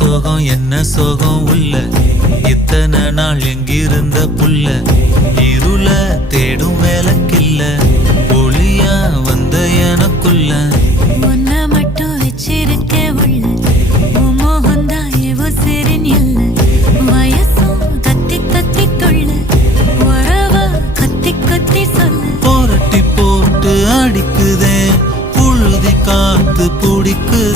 சோகம் என்ன சோகம் உள்ள இத்தனை நாள் எங்கிருந்த புல்ல இருள தேடும் வேலைக்கில்ல ஒளியா வந்த எனக்குள்ள ஒன்ன மட்டும் வச்சிருக்க உள்ள மோகந்தான் எவோ சிறின் இல்ல வயசும் கத்தி கத்தி தொள்ள உறவா கத்தி கத்தி சொல்ல போரட்டி போட்டு அடிக்குதே புழுதி காத்து பிடிக்குதே